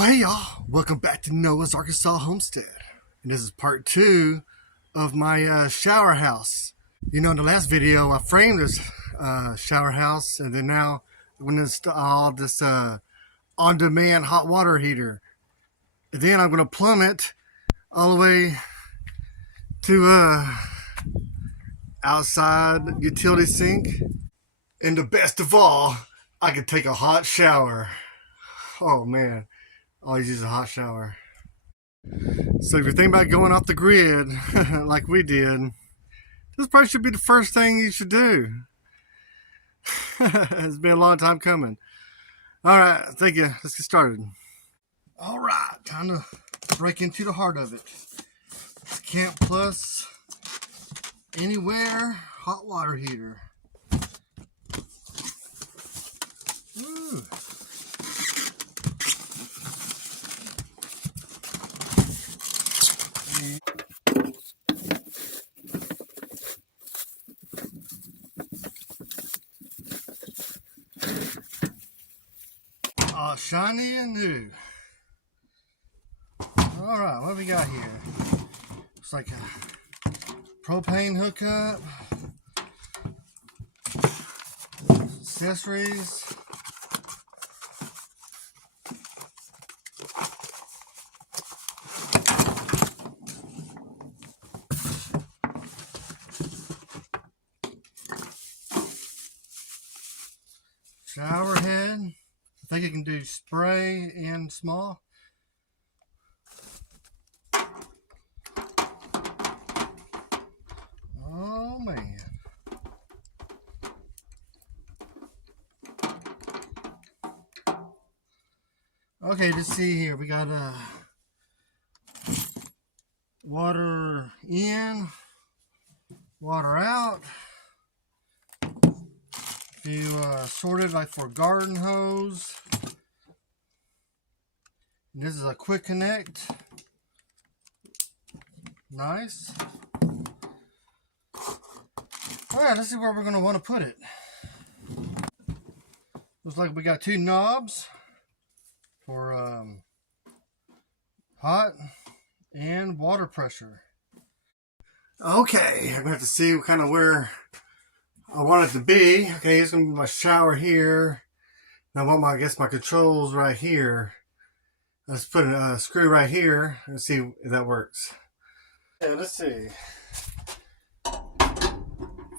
Oh, hey y'all, welcome back to Noah's Arkansas Homestead. And this is part 2 of my shower house. You know, in the last video I framed this shower house, and then now I'm going to install this on-demand hot water heater. And then I'm going to plumb it all the way to outside utility sink. And the best of all, I can take a hot shower. Oh man, always use a hot shower. So if you're thinking about going off the grid like we did, this probably should be the first thing you should do. It's been a long time coming. All right, thank you. Let's get started. All right, time to break into the heart of it. CAMPLUX Anywhere hot water heater. Ooh. Shiny and new. All right, what do we got here? Looks like a propane hookup, accessories, shower head. I think it can do spray and small. Oh man. Okay, let's see here. We got water in, water out. If you sort it like for garden hose. And this is a quick connect. Nice. Alright, let's see where we're going to want to put it. Looks like we got two knobs for hot and water pressure. Okay, I'm going to have to see kind of where I want it to be. Okay, here's going to be my shower here. Now I want I guess my controls right here. Let's put a screw right here and see if that works. Okay, let's see.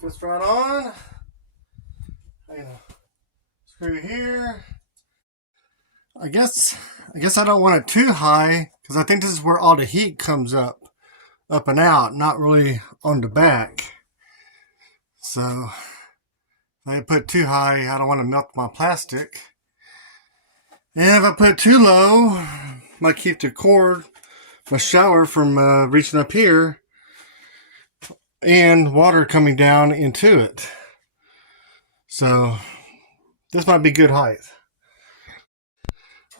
This right on. Screw here. I guess I don't want it too high because I think this is where all the heat comes up and out, not really on the back. So if I put it too high, I don't want to melt my plastic. And if I put it too low, I might keep the cord, my shower, from reaching up here and water coming down into it. So this might be good height.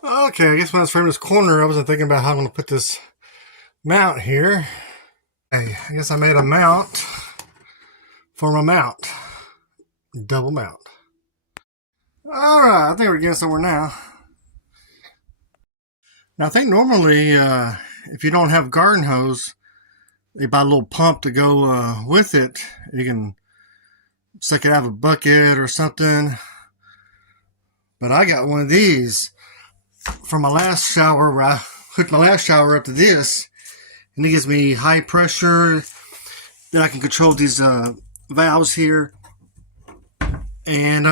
Okay, I guess when I was framing this corner, I wasn't thinking about how I'm going to put this mount here. Okay, I guess I made a mount for my mount. Double mount. Alright, I think we're getting somewhere now. Now I think normally if you don't have garden hose, you buy a little pump to go with it. You can suck it out of a bucket or something. But I got one of these from my last shower where I hooked my last shower up to this. And it gives me high pressure. Then I can control these valves here. And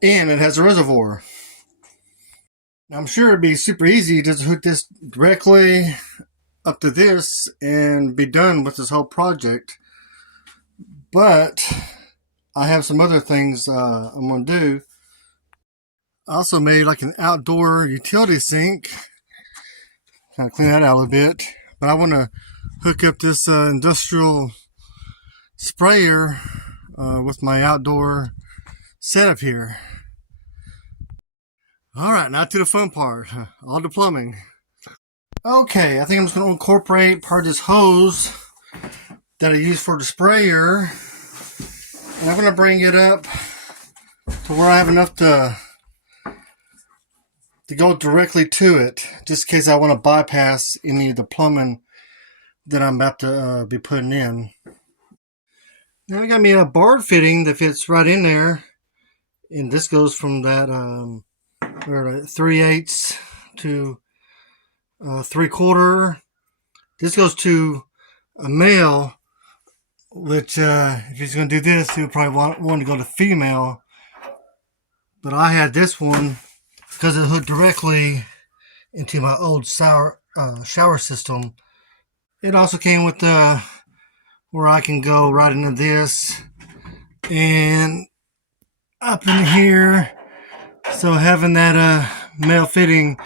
it has a reservoir. Now I'm sure it'd be super easy to just hook this directly up to this and be done with this whole project. But I have some other things I'm going to do. I also made like an outdoor utility sink. Kind of clean that out a little bit. But I want to hook up this industrial sprayer with my outdoor setup here. Alright, now to the fun part. All the plumbing. Okay, I think I'm just going to incorporate part of this hose that I use for the sprayer. And I'm going to bring it up to where I have enough to to go directly to it, just in case I want to bypass any of the plumbing that I'm about to be putting in. Now I got me a barred fitting that fits right in there, and this goes from that 3/8 to 3/4. This goes to a male, which if he's going to do this, he would probably want to go to female. But I had this one because it hooked directly into my old shower system. It also came with where I can go right into this and up in here. So having that male fitting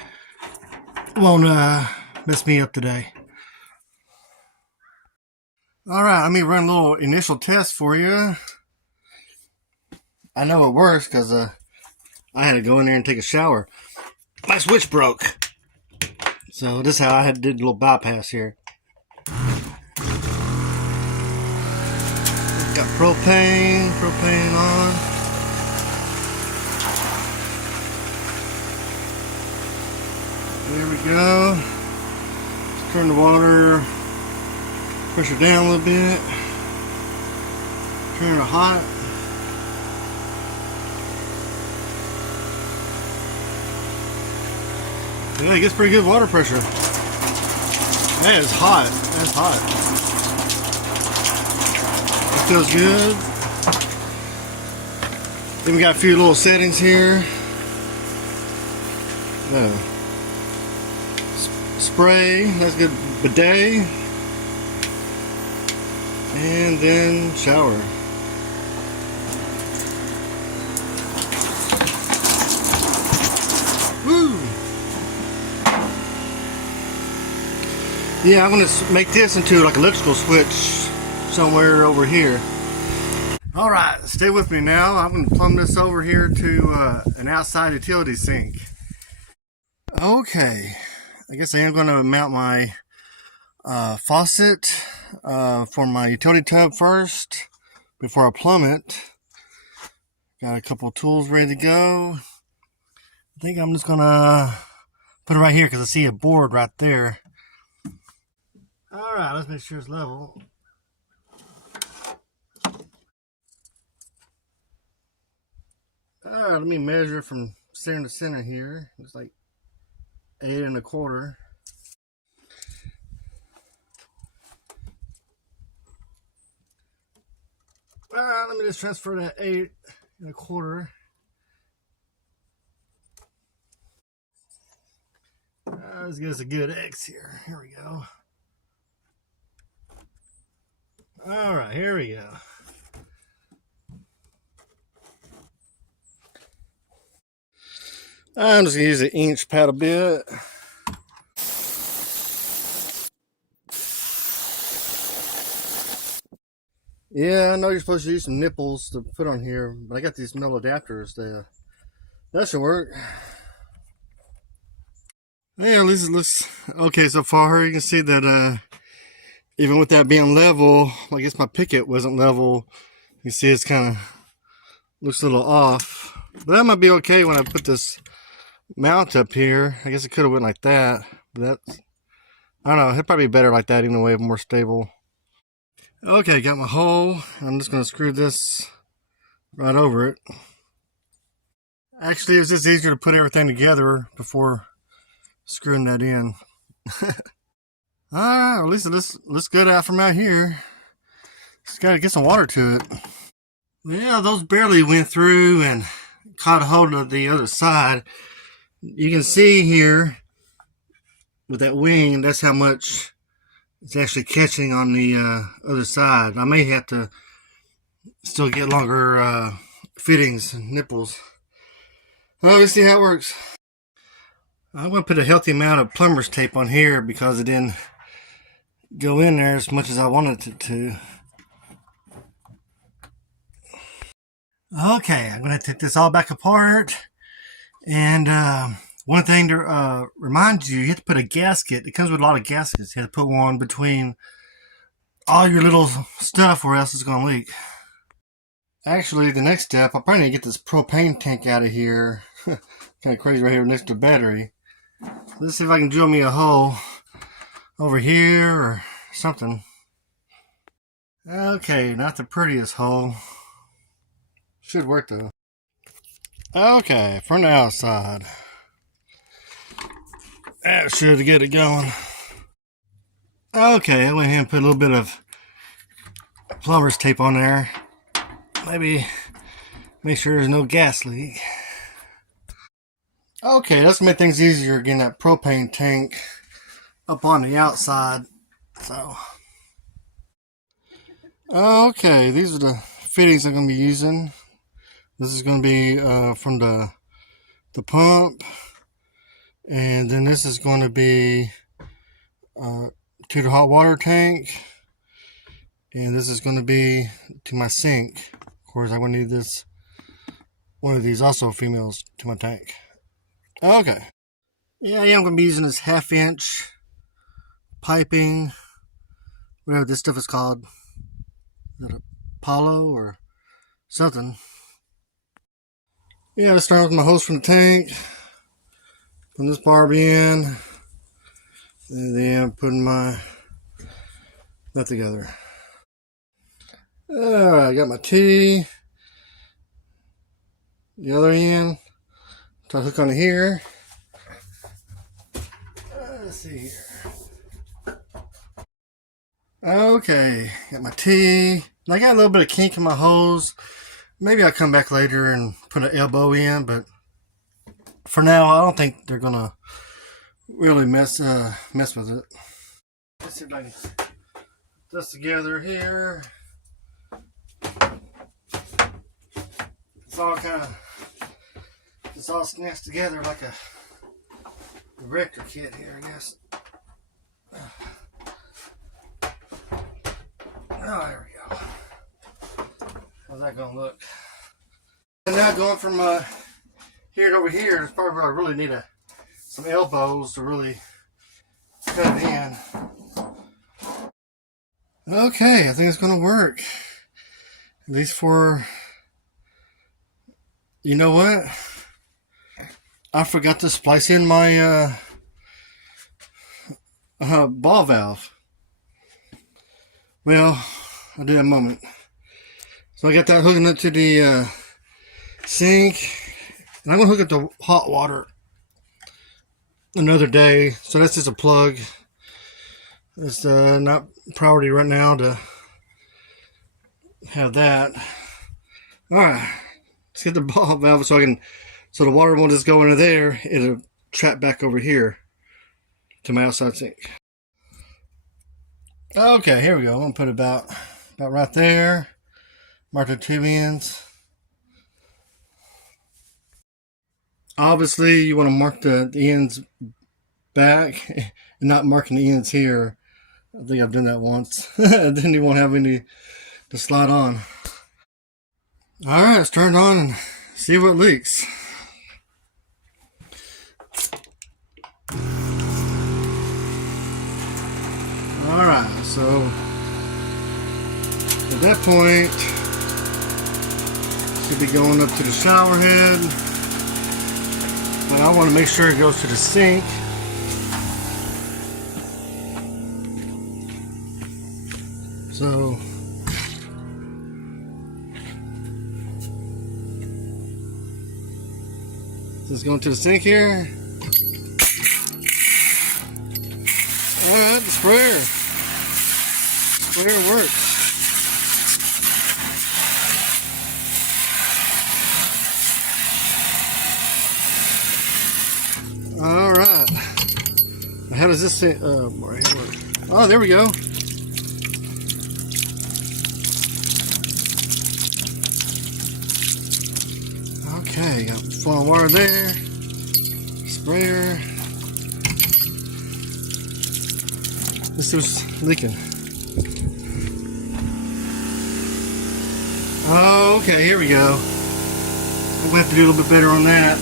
won't mess me up today. Alright, let me run a little initial test for you. I know it works because I had to go in there and take a shower. My switch broke. So this is how I did a little bypass here. Got propane on. There we go. Let's turn the water pressure down a little bit. Turn it hot. Yeah, it gets pretty good water pressure. That is hot. That's hot. That feels good. Then we got a few little settings here. Spray, that's good. Bidet. And then shower. Woo! Yeah, I'm going to make this into like an electrical switch somewhere over here. Alright, stay with me now. I'm going to plumb this over here to an outside utility sink. Okay, I guess I am going to mount my faucet for my utility tub first before I plumb it. Got a couple of tools ready to go. I think I'm just going to put it right here because I see a board right there. Alright, let's make sure it's level. Alright, let me measure from center to center here. It's like 8 1/4. Alright, let me just transfer that 8 1/4. Let's get us a good X here. Here we go. Alright, here we go. I'm just going to use an inch paddle bit. Yeah, I know you're supposed to use some nipples to put on here, but I got these metal adapters. That should work. Yeah, at least it looks okay so far. You can see that even with that being level, I guess my picket wasn't level. You see it's kind of looks a little off. But that might be okay when I put this mount up here. I guess it could have went like that. But that's, I don't know, it'd probably be better like that anyway, more stable. Okay, got my hole. I'm just going to screw this right over it. Actually, it was just easier to put everything together before screwing that in. At least it looks good out from out here. Just got to get some water to it. Yeah, those barely went through and caught a hold of the other side. You can see here with that wing, that's how much it's actually catching on the other side. I may have to still get longer fittings and nipples. Well, let's see how it works. I'm going to put a healthy amount of plumber's tape on here because it didn't go in there as much as I wanted it to. Okay, I'm going to take this all back apart. And one thing to remind you, you have to put a gasket. It comes with a lot of gaskets. You have to put one between all your little stuff or else it's going to leak. Actually, the next step, I'll probably need to get this propane tank out of here. kind of crazy right here next to the battery. Let's see if I can drill me a hole over here or something. Okay, not the prettiest hole. Should work though. Okay, from the outside. That should get it going. Okay, I went ahead and put a little bit of plumber's tape on there. Maybe make sure there's no gas leak. Okay, that's gonna make things easier getting that propane tank up on the outside. So, okay, these are the fittings I'm gonna be using. This is gonna be from the pump, and then this is going to be to the hot water tank, and this is going to be to my sink. Of course, I will need this, one of these also females, to my tank. Okay. Yeah, I'm going to be using this 1/2 inch piping, whatever this stuff is called. Is it a Apollo or something? Yeah, let's start with my hose from the tank. Putting this barb in, and then putting that together. Alright, I got my T. The other end. Try to hook on it here. Let's see here. Okay, got my T. I got a little bit of kink in my hose. Maybe I'll come back later and put an elbow in, but for now, I don't think they're gonna really mess with it. Let's see if I can put this together here. It's all snatched together like a director kit here, I guess. Oh, there we go. How's that gonna look? And now going from here to over here, it's probably where I really need some elbows to really cut it in. Okay, I think it's gonna work. At least for, you know what? I forgot to splice in my ball valve. Well, I'll do that in a moment. So I got that hooking up to the sink, and I'm gonna hook up the hot water another day. So that's just a plug. It's not priority right now to have that. All right, let's get the ball valve so the water won't just go into there. It'll trap back over here to my outside sink. Okay, here we go. I'm gonna put it about right there. Mark the 2 ends. Obviously, you want to mark the ends back and not marking the ends here. I think I've done that once. Then you won't have any to slide on. All right, let's turn it on and see what leaks. All right, so at that point, should be going up to the shower head, but I want to make sure it goes to the sink. So this is going to the sink here. Alright, the sprayer works. Alright. How does this say? Oh, there we go. Okay, got flowing water there. Sprayer. Let's see what's leaking. Oh, okay, here we go. I'm gonna have to do a little bit better on that.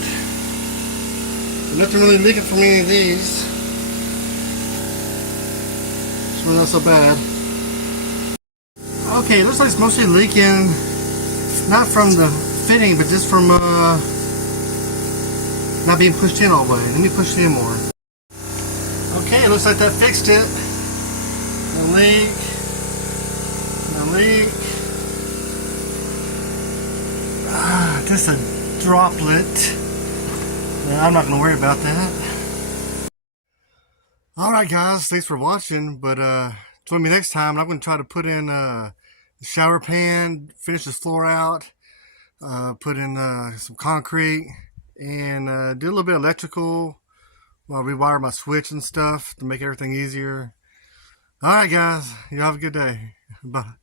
But nothing really leaking from any of these. So not so bad. Okay, it looks like it's mostly leaking, not from the fitting, but just from not being pushed in all the way. Let me push it in more. Okay, it looks like that fixed it. No leak. No leak. Just a droplet. I'm not going to worry about that. Alright guys, thanks for watching, but join me next time. I'm going to try to put in a shower pan, finish this floor out, put in some concrete, and do a little bit of electrical, rewire my switch and stuff to make everything easier. Alright guys, you have a good day. Bye.